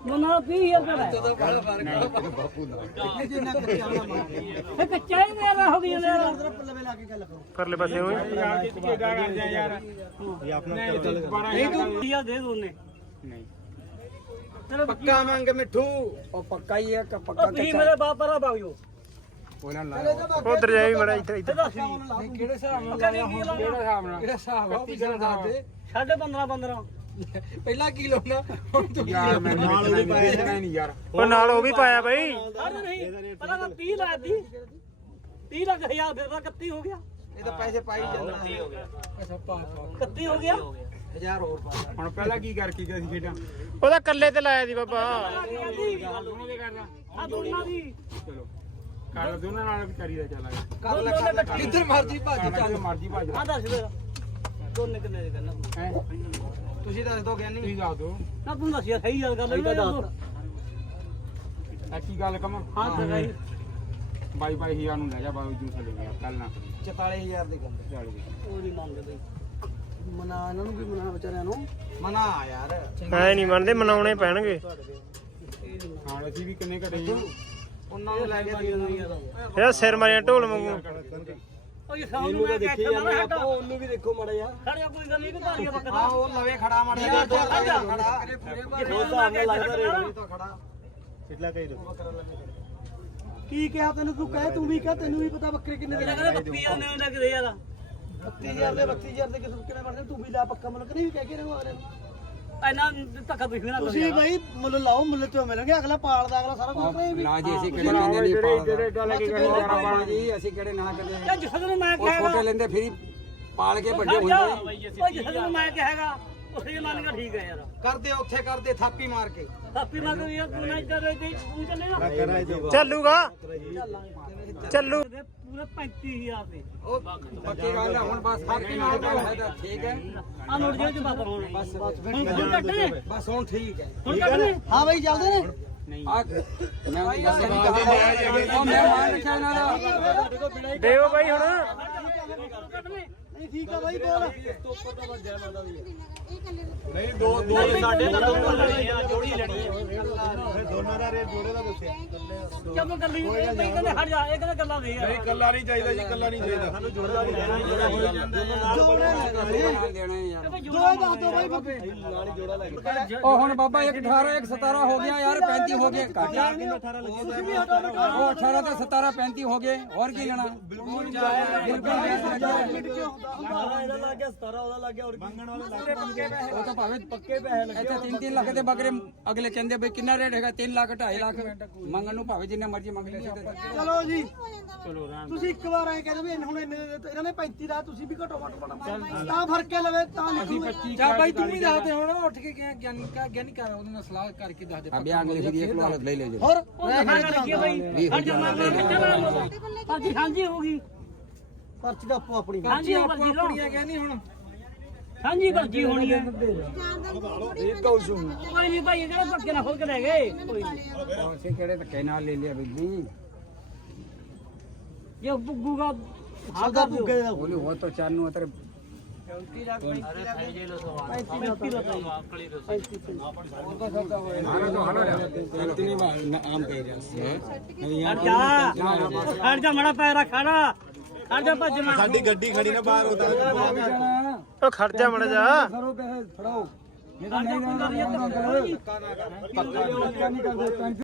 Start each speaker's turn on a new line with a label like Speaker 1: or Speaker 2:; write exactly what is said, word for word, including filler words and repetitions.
Speaker 1: ਮਨਾ ਵੀਹ ਹਜ਼ਾਰ
Speaker 2: तो तो बड़ा फर्क है बापू ना जितना कच्चा वाला मार
Speaker 1: ਇਹ ਕੱਚਾ ਹੀ ਮੇਰਾ ਹੋ ਗਿਆ ਯਾਰ
Speaker 2: पल्ले में लाके गल करो
Speaker 3: ਪਰਲੇ ਪਾਸੇ ਹੋਏ
Speaker 4: यार कितने गा कर जाए यार
Speaker 2: ये अपना
Speaker 4: नहीं तो बारह
Speaker 1: ਨਹੀਂ
Speaker 4: हजार
Speaker 1: ਤੂੰ ਦਿਆ ਦੇ ਦੋਨੇ
Speaker 4: नहीं
Speaker 1: ਤੇਰੇ
Speaker 2: पक्का मांगे मिठू और पक्का ही है का पक्का
Speaker 1: ਤੁਸੀਂ ਮੇਰੇ ਬਾਪ ਪਰਾ ਬਾਗਿਓ
Speaker 4: बोला ना
Speaker 3: ਉਧਰ ਜਾਈ ਮੜਾ ਇੱਥੇ
Speaker 1: ਤੇ
Speaker 3: ਇੱਥੇ
Speaker 1: ਦੱਸ ਵੀ
Speaker 2: नहीं केड़े हिसाब नाल
Speaker 1: ਪੱਕਾ ਨਹੀਂ
Speaker 4: केड़ा हिसाब ना
Speaker 2: केड़े हिसाब है भी गल दस दे
Speaker 1: ਸਾਢੇ ਪੰਦਰਾਂ ਪੰਦਰਾਂ
Speaker 2: ਪਹਿਲਾਂ ਕੀ ਲਾਉਣਾ ਹੁਣ ਤੂੰ
Speaker 4: यार मैं नाल भी पाया नहीं यार
Speaker 3: ਉਹ ਨਾਲ ਉਹ ਵੀ ਪਾਇਆ ਬਈ
Speaker 1: ਅਰੇ ਨਹੀਂ ਪਹਿਲਾਂ ਤਾਂ ਤੀਹ ਲਾਤੀ ਤੀਹ ਲੱਖ ਹਜ਼ਾਰ ਦੇ ਤਾਂ ਇਕੱਤੀ ਹੋ ਗਿਆ
Speaker 2: ਇਹ ਤਾਂ ਪੈਸੇ ਪਾਈ ਜਾਂਦਾ ਹੋ ਗਿਆ ਅੱਛਾ ਪਾ ਪਾ
Speaker 1: ਇਕੱਤੀ ਹੋ ਗਿਆ
Speaker 2: ਹਜ਼ਾਰ ਹੋਰ ਪਾ
Speaker 4: ਹੁਣ ਪਹਿਲਾਂ ਕੀ ਕਰਕੇ ਗਏ ਸੀ ਖੇਡਾਂ
Speaker 3: ਉਹਦਾ ਕੱਲੇ ਤੇ ਲਾਇਆ ਸੀ ਬਾਬਾ
Speaker 4: ਦੋਨੋਂ ਦੇ ਕਰਨਾ
Speaker 1: ਆ ਦੋਨਾਂ ਦੀ
Speaker 4: ਚਲੋ ਕਰ ਦੋਨਾਂ ਨਾਲ ਵੀ ਕਰੀਦਾ ਚੱਲਾਂਗੇ
Speaker 2: ਕਰ ਲੈ ਕਰ ਲੈ ਕਿੱਧਰ ਮਰਜੀ ਭੱਜ
Speaker 4: ਚੱਲ
Speaker 2: ਚੱਲ
Speaker 4: ਮਰਜੀ ਭੱਜ
Speaker 1: ਆ ਦੱਸ ਦੇ ਦੋਨੇ ਕਿੰਨੇ ਦੇ ਕਰਨਾ
Speaker 4: ਹੈ
Speaker 2: ਤੁਸੀਂ ਦੱਸ ਦੋ ਗਿਆਨੀ
Speaker 4: ਤੁਸੀਂ ਦੱਸ ਦੋ
Speaker 1: ਨਾ ਤੂੰ ਦੱਸ ਯਾਰ ਸਹੀ ਗੱਲ ਕਰ ਲੈ
Speaker 4: ਐਸੀ ਗੱਲ ਕਮਾ
Speaker 1: ਹਾਂ ਸਹੀ
Speaker 4: ਬਾਈ ਬਾਈ ਹਜ਼ਾਰ ਨੂੰ ਲੈ ਜਾ ਬਾਈ ਜੂ ਥੱਲੇ ਗਿਆ ਕੱਲ ਨਾ
Speaker 2: ਚੁਤਾਲੀ ਹਜ਼ਾਰ ਦੀ ਗੱਲ
Speaker 4: ਚੱਲ ਜੀ
Speaker 1: ਉਹ ਨਹੀਂ ਮੰਨਦੇ ਬਈ
Speaker 2: ਮਨਾ ਇਹਨਾਂ ਨੂੰ ਵੀ ਮਨਾ ਵਿਚਾਰਿਆਂ ਨੂੰ ਮਨਾ ਯਾਰ
Speaker 3: ਐ ਨਹੀਂ ਮੰਨਦੇ ਮਨਾਉਣੇ ਪੈਣਗੇ
Speaker 4: ਹਾਂ ਅਸੀਂ ਵੀ ਕਿੰਨੇ ਘਟੇ ਆ
Speaker 2: ਉਹਨਾਂ ਨੂੰ ਲੈ ਕੇ ਦੇ ਦਿੰਦੇ
Speaker 3: ਇਹਦਾ ਸਿਰ ਮਾਰਿਆ ਢੋਲ ਵਾਂਗੂ
Speaker 1: ਉਹ ਇਹ ਸਾਨੂੰ ਮੈਂ ਕਹਿ ਤਾ
Speaker 2: ਉਹਨੂੰ ਵੀ ਦੇਖੋ ਮੜਾ ਯਾਰ
Speaker 1: ਖੜਿਆ ਕੋਈ ਗੱਲ ਨਹੀਂ ਕਿ ਭਾਰੀਆ
Speaker 2: ਆ
Speaker 1: ਬੱਕਦਾ
Speaker 2: ਉਹ ਲਵੇ ਖੜਾ ਮੜਾ ਯਾਰ ਦੋ ਖੜਾ ਖੜਾ
Speaker 4: ਕਿੱਲਾ ਕਹੀ ਦੋ
Speaker 2: ਕੀ ਕਿਹਾ ਤੈਨੂੰ ਤੂੰ ਕਹੇ ਤੂੰ ਵੀ ਕਹ ਤੈਨੂੰ ਵੀ ਪਤਾ ਬੱਕਰੇ ਕਿੰਨੇ ਦੇ
Speaker 1: ਕਹਿੰਦਾ ਬੱਤੀ ਆ ਨੇ ਲੱਗਦੇ ਯਾਰ
Speaker 2: ਬੱਤੀ ਹਜ਼ਾਰ ਦੇ ਬੱਤੀ ਹਜ਼ਾਰ ਦੇ ਕਿਸਮ ਕਿਹਨੇ ਬਣਦੇ ਤੂੰ ਵੀ ਲਾ ਪੱਕਾ ਮੁੱਲ ਨਹੀਂ ਵੀ ਕਹਿ ਕੇ ਰਹੋ ਅਗਲੇ ਨੂੰ
Speaker 1: ਇੰਨਾ ਧੱਕਾ ਤੁਸੀਂ ਨਾ
Speaker 2: ਤੁਸੀਂ ਭਾਈ ਮੁੱਲ ਲਾਓ ਮੁੱਲ ਤੇ ਮਿਲਣਗੇ ਅਗਲਾ ਪਾਲਦਾ ਅਗਲਾ ਸਾਰਾ ਕੁਝ ਕਰੇ ਵੀ
Speaker 4: ਨਾ ਜੀ ਅਸੀਂ ਕਿਹੜੇ ਲੈਂਦੇ ਨਹੀਂ ਪਾਲਦਾ ਜਿਹੜੇ ਗੱਲ ਕੀ ਕਰਦੇ ਯਾਰ
Speaker 2: ਪਾਲਦਾ ਜੀ ਅਸੀਂ ਕਿਹੜੇ ਨਾ ਕਦੇ
Speaker 1: ਯਾਰ ਜਿਸ ਨੂੰ ਮੈਂ
Speaker 2: ਉਹ ਛੋਟੇ
Speaker 1: ਕਹਾਂਗਾ
Speaker 2: ਲੈਂਦੇ ਫਿਰ ਪਾਲ ਕੇ ਵੱਡੇ
Speaker 1: ਉਹ
Speaker 2: ਹੁੰਦੇ
Speaker 1: ਜਿਸ ਨੂੰ ਮੈਂ ਕਹਾਂਗਾ ਉਸੇ ਮੰਨ ਕੇ ਠੀਕ ਹੈ ਯਾਰ
Speaker 2: ਕਰਦੇ ਉੱਥੇ ਕਰਦੇ ਥਾਪੀ ਮਾਰ ਕੇ
Speaker 1: ਥਾਪੀ ਮਾਰ ਕੇ ਯਾਰ ਤੂੰ ਨਾ ਇੱਧਰ ਰਹਿ ਗਈ ਤੂੰ ਚੱਲੇਗਾ
Speaker 3: ਚੱਲੂਗਾ ਚੱਲੂ
Speaker 1: ਪੂਰੇ ਪੈਂਤੀ ਹਜ਼ਾਰ ਦੇ
Speaker 2: ਉਹ ਪੱਕੀ ਗੱਲ ਹੈ ਹੁਣ ਬਸ ਥਾਪੀ ਮਾਰ ਕੇ ਫਾਇਦਾ ਠੀਕ ਹੈ
Speaker 1: ਆ ਨੋਟ ਜਿਹੜੇ ਚ ਬਾਤ ਹੋਣ
Speaker 2: ਬਸ
Speaker 1: ਹੁਣ ਹੁਣ ਕੱਟ ਨੇ
Speaker 2: ਬਸ ਹੁਣ ਠੀਕ ਹੈ
Speaker 1: ਹੁਣ ਕੱਟ ਨੇ
Speaker 2: ਹਾਂ ਭਾਈ ਚੱਲਦੇ ਨੇ
Speaker 4: ਨਹੀਂ
Speaker 2: ਆ ਮੈਂ ਦੱਸ ਨਹੀਂ ਕਹਾ ਉਹ ਮੈਂ ਮਾਨ ਰੱਖਿਆ ਇਹਨਾਂ ਦਾ
Speaker 3: ਦੇਵੋ ਬਾਈ ਹੁਣ
Speaker 1: ਕੱਟ ਨੇ
Speaker 2: ਨਹੀਂ ਠੀਕ ਆ ਭਾਈ ਬੋਲ
Speaker 4: ਨਹੀਂ ਦੋ ਦੋ ਸਾਡੇ ਤਾਂ ਦੋਨੋਂ ਲੈਣੀ ਆ ਜੋੜੀ ਲੈਣੀ ਆ
Speaker 2: ਦੋਨਾਂ ਦਾ ਰੇਟ ਜੋੜੇ ਦਾ ਦੱਸਿਆ
Speaker 1: ਜਦੋਂ ਗੱਲੀ ਇਹ ਕਹਿੰਦੇ ਹਟ ਜਾ ਇਹ ਕਹਿੰਦੇ ਗੱਲਾਂ ਦੇ ਯਾਰ
Speaker 4: ਕੱਲਾ ਨਹੀਂ ਚਾਹੀਦਾ ਜੀ ਕੱਲਾ ਨਹੀਂ ਚਾਹੀਦਾ ਸਾਨੂੰ ਜੋੜਾ ਵੀ ਲੈਣਾ
Speaker 2: ਦੋ ਦੱਸ ਦੋ ਭਾਈ ਉਹ ਹੁਣ ਬਾਬਾ ਇੱਕ ਅਠਾਰਾਂ ਇੱਕ ਸਤਾਰਾਂ ਹੋ ਗਿਆ ਯਾਰ ਪੈਂਤੀ ਹੋ ਗਏ ਘੱਟ ਤੁਸੀਂ ਵੀ ਹਟੋ ਉਹ ਅਠਾਰਾਂ ਤੇ ਸਤਾਰਾਂ ਪੈਂਤੀ ਹੋ ਗਏ ਹੋਰ ਕੀ ਲੈਣਾ ਬਿਲਕੁਲ ਇਹਦਾ ਲੱਗ ਗਿਆ ਸਤਾਰਾਂ ਉਹਦਾ ਲੱਗ ਗਿਆ ਹੋਰ ਮੰਗਣ ਵਾਲੇ ਉਹ ਤਾਂ ਭਾਵੇਂ ਪੱਕੇ ਪੈਸੇ ਲੱਗੇ ਇੱਥੇ ਤਿੰਨ ਤਿੰਨ ਲੱਖ ਦੇ ਬੱਕਰੇ ਅਗਲੇ ਕਹਿੰਦੇ ਬਈ ਕਿੰਨਾ ਰੇਟ ਹੈਗਾ ਤਿੰਨ ਲੱਖ ਢਾਈ ਲੱਖ ਮੰਗਣ ਨੂੰ ਭਾਵੇਂ ਜਿੰਨੇ ਮਰਜ਼ੀ ਮੰਗ ਲੈ ਚਲੋ ਜੀ
Speaker 4: ਚਲੋ
Speaker 2: ਤੁਸੀਂ ਇੱਕ ਵਾਰ ਐ ਕਹਿੰਦੇ ਵੀ ਹੁਣ ਇੰਨੇ ਇਹਨਾਂ ਨੇ ਪੈਂਤੀ ਦਾ ਤੁਸੀਂ ਵੀ ਘਟੋ ਘਟ ਬਣਾ ਤਾਂ ਫਰਕ ਹੈ ਲਵੇ ਤਾਂ ਨਿਕਲੂ ਚਾ ਬਾਈ ਤੂੰ ਵੀ ਦੱਸ ਦੇ ਹੁਣ ਉੱਠ ਕੇ ਕਿਹਾ ਗਿਆਨੀ ਕਾ ਗਿਆਨੀ ਕਰ ਉਹਦੇ ਨਾਲ ਸਲਾਹ ਕਰਕੇ ਦੱਸ ਦੇ ਅਬੇ ਅਗਲੇ ਦੀ ਇੱਕ ਵਾਰ ਲੈ ਲੈ ਹੋਰ
Speaker 1: ਉਹ ਖਾਣਾ ਰੱਖੀ ਬਈ ਹਟ ਜਾ ਮੈਂ ਹਾਂਜੀ ਹਾਂਜੀ ਹੋਗੀ
Speaker 2: ਪਰਚੀ ਦਾ ਆਪੋ ਆਪਣੀ
Speaker 1: ਹਾਂਜੀ
Speaker 2: ਆਪੋ ਆਪਣੀ ਹੈ ਗਿਆਨੀ ਹੁਣ
Speaker 1: ਹਾਂਜੀ ਭਰਜੀ ਹੋਣੀ ਹੈ
Speaker 2: ਇਹ ਕਹੂ ਸੁਣ
Speaker 1: ਕੋਈ ਨਹੀਂ ਭਾਈ ਕਿਹੜਾ ਧੱਕੇ ਨਾਲ ਖੋਲ ਕੇ ਲੈ ਗਏ ਕੋਈ ਨਹੀਂ
Speaker 2: ਅਸੀਂ ਕਿਹੜੇ ਧੱਕੇ ਨਾਲ ਲੈ ਲਿਆ ਬੀਬੀ
Speaker 1: ਜੇ ਬੁੱਗੂਗਾ
Speaker 2: ਸਦਾ ਬੁੱਗੇ ਦਾ ਬੋਲੀ ਹੋ ਤਾਂ ਚਾਰ ਨੂੰ ਅਤਰੇ
Speaker 1: ਹਟ ਜਾ ਮੜਾ ਪੈਰਾ ਖਾਣਾ ਹਟ ਜਾ ਭੱਜਣਾ
Speaker 4: ਸਾਡੀ ਗੱਡੀ ਖੜੀ ਨਾ ਬਾਹਰ ਉਹਦਾ
Speaker 3: ਉਹ ਖੜ ਜਾ ਮੜਾ ਜਾ
Speaker 2: ਕਰੋ ਪੈਸੇ ਫੜਾਓ
Speaker 1: ਹਟ ਜਾ ਕੋਈ ਗੱਲ ਨਹੀਂ
Speaker 2: ਪੱਕਾ ਨਹੀਂ ਕਰਦੇ